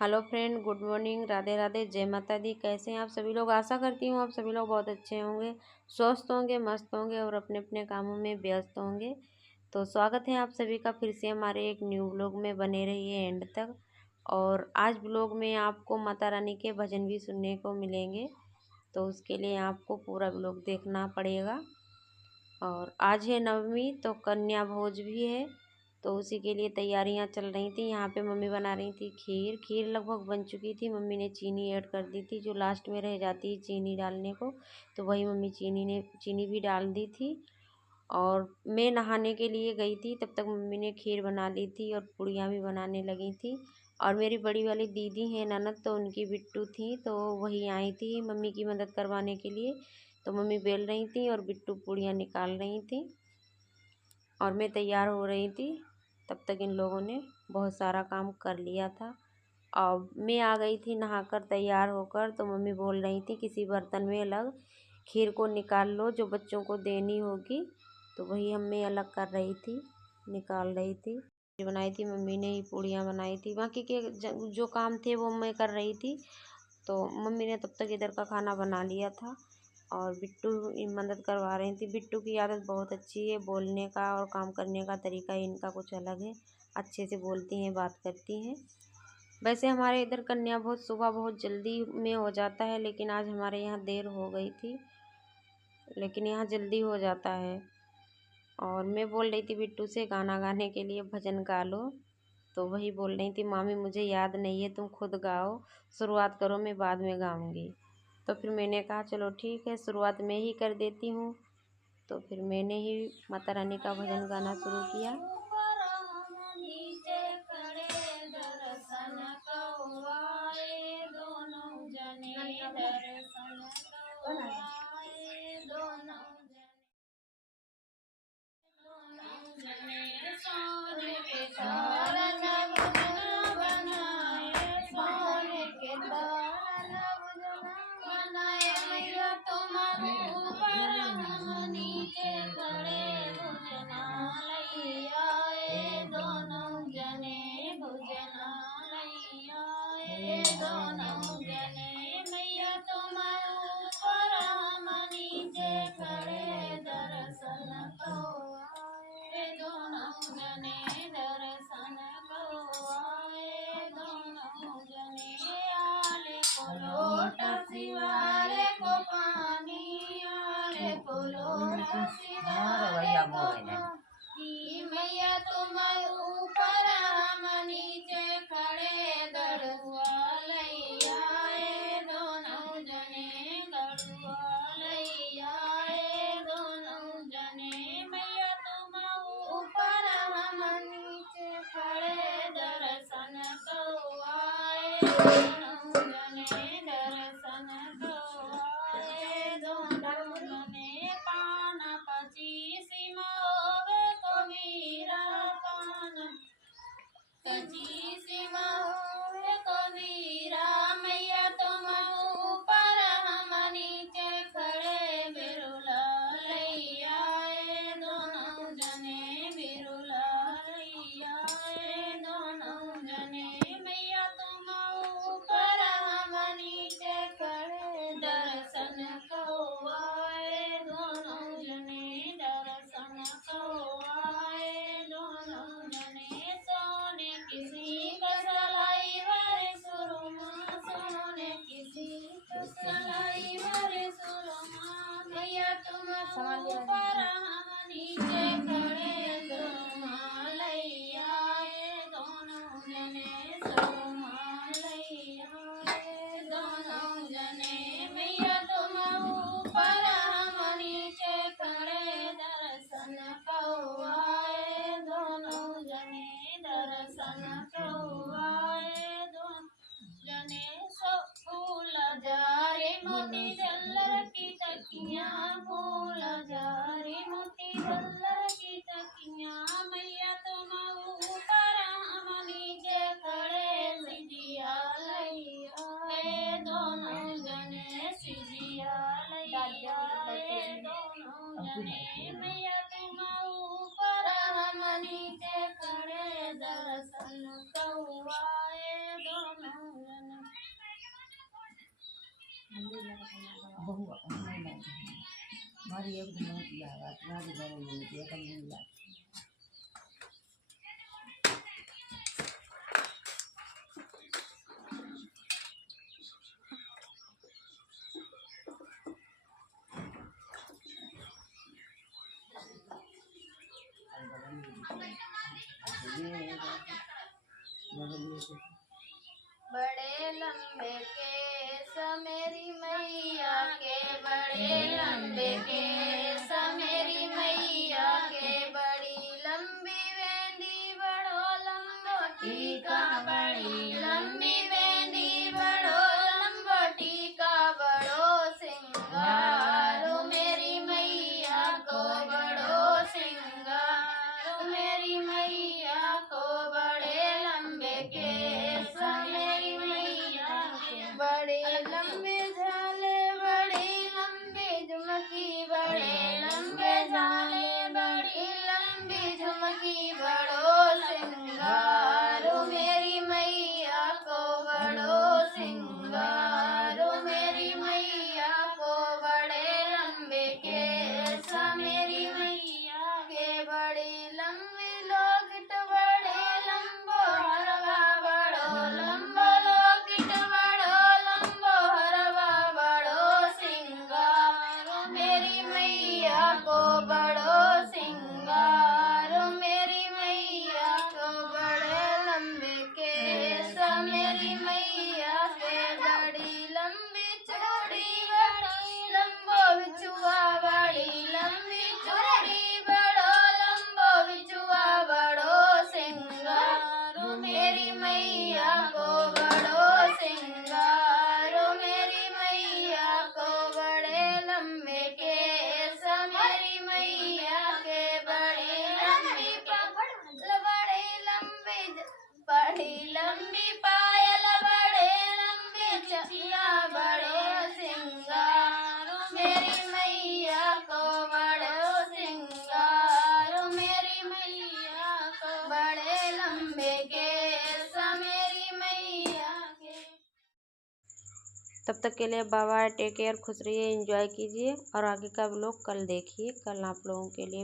Hello friend, good morning, Radhe Radhe, जय माता दी। कैसे हैं आप सभी लोग? आशा करती हूँ आप सभी लोग बहुत अच्छे होंगे, स्वस्थ होंगे, मस्त होंगे और अपने अपने कामों में व्यस्त होंगे। तो स्वागत है आप सभी का फिर से हमारे एक न्यू व्लॉग में। बने रहिए एंड तक। और आज व्लॉग में आपको माता रानी के भजन भी सुनने को मिलेंगे, तो उसके लिए आपको पूरा व्लॉग देखना पड़ेगा। और आज है नवमी, तो कन्या भोज भी है, तो उसी के लिए तैयारियां चल रही थी। यहाँ पे मम्मी बना रही थी खीर। खीर लगभग बन चुकी थी, मम्मी ने चीनी ऐड कर दी थी, जो लास्ट में रह जाती है चीनी डालने को, तो वही मम्मी चीनी भी डाल दी थी। और मैं नहाने के लिए गई थी, तब तक मम्मी ने खीर बना ली थी और पूड़ियाँ भी बनाने लगी थी। और मेरी बड़ी वाली दीदी हैं ननद, तो उनकी बिट्टू थी, तो वही आई थी मम्मी की मदद करवाने के लिए। तो मम्मी बेल रही थी और बिट्टू पूड़ियाँ निकाल रही थी और मैं तैयार हो रही थी। तब तक इन लोगों ने बहुत सारा काम कर लिया था। और मैं आ गई थी नहाकर तैयार होकर, तो मम्मी बोल रही थी किसी बर्तन में अलग खीर को निकाल लो, जो बच्चों को देनी होगी। तो वही मैं अलग कर रही थी, निकाल रही थी। बनाई थी मम्मी ने ही, पूड़ियाँ बनाई थी, बाकी के जो काम थे वो मैं कर रही थी। तो मम्मी ने तब तक इधर का खाना बना लिया था और बिट्टू मदद करवा रही थी। बिट्टू की आदत बहुत अच्छी है, बोलने का और काम करने का तरीका इनका कुछ अलग है। अच्छे से बोलती हैं, बात करती हैं। वैसे हमारे इधर कन्या भोज सुबह बहुत जल्दी में हो जाता है, लेकिन आज हमारे यहाँ देर हो गई थी, लेकिन यहाँ जल्दी हो जाता है। और मैं बोल रही थी बिट्टू से गाना गाने के लिए, भजन गा लो। तो वही बोल रही थी मामी मुझे याद नहीं है, तुम खुद गाओ, शुरुआत करो, मैं बाद में गाऊंगी। तो फिर मैंने कहा चलो ठीक है, शुरुआत मैं ही कर देती हूँ। तो फिर मैंने ही माता रानी का भजन गाना शुरू किया। मैया तुम ऊपर हम नीचे खड़े, गड़ुआ लैया दोनों जने, गड़ुआ लैया दोनों जने। मैया तुम ऊपर हम नीचे खड़े, दर्शन को आए दोनों जने, दर्शन को आए दोनों जने। पान पची सिमोवे कबीरा, पान पची सिमोवे कबीरा। मैया तुम ऊपर हम नीचे खड़े, बिरुला लैया दोनों जने, बिरुला लैया दोनों जने। मैया तुम ऊपर हम नीचे खड़े, दर्शन को आए दोनों जने, दर्शन को आए दोनों जने। सोने किसी कसलाई वारे सुरमा, सोने किसी कसलाई वारे सुरमा। मैया तुम ऊपर हम नीचे खड़े, सुरमा लैया दोनों जने, सुरमा लैया दोनों जने। मैया तुम ऊपर हम नीचे खड़े, दर्शन को आए दोनों जने, दर्शन को आए दोनों जने। सो फूल जारे मोती डल्लर की तकियां, फूल जारे मोती डल्लर की तकियां। मैया तुम ऊपर हम नीचे खड़े, सिजिया लैया दोनों जने, सिजिया लैया दोनों जने। मैया तुम ऊपर हम नीचे खड़े, दर्शन को आए दोनों बड़े लंबे केस मेरी मैया के, बड़े लंबे केस मेरी मैया के, बड़ी लंबी वेंदी बड़ो लंबो टीका, बड़ी लंबी वेंदी बड़ो लंबो टीका, बड़ो सिंगारो मेरी मैया को, बड़ो सिंगारो मेरी मैया को, बड़े लंबे केस मेरी मैया के, बड़े लंबे झाले बड़ी लंबी झुमकी, बड़े लंबे झाले बड़ी लंबी झुमकी, बड़ो सिंगारो मेरी मैया को, बड़ो सिंगारो मेरी मैया को, बड़े लंबे केस मेरी मैया के, बड़े लंबे लोगिट बड़े लंबो हरवा, बड़ो लंबो लोगिट बड़ो लंबो हरवा, बड़ो सिंगारो मेरी मैया को, बड़ो सिंगारो मेरी मैया को, बड़े लंबे केस मेरी मैया के, बड़ी लंबी चूड़ी बड़ी लंबो बिछुआ, बड़ी लंबी चूड़ी बड़ो लंबो बिछुआ, बड़ो सिंगारो मेरी मैया को, बड़ो सिंगारो मेरी मैया को, बड़े लंबे केस मेरी मैया के, बड़े लंबी बड़ी लंबी पायल, बड़े लंबी चकिया, बड़ो सिंगारो मेरी मैया को, बड़ो सिंगारो मेरी मैया को, बड़े लंबे केस मेरी मैया के। तब तक के लिए बाय बाय, टेक केयर, खुश रहिए, एंजॉय कीजिए और आगे का व्लॉग कल देखिए। कल आप लोगों के लिए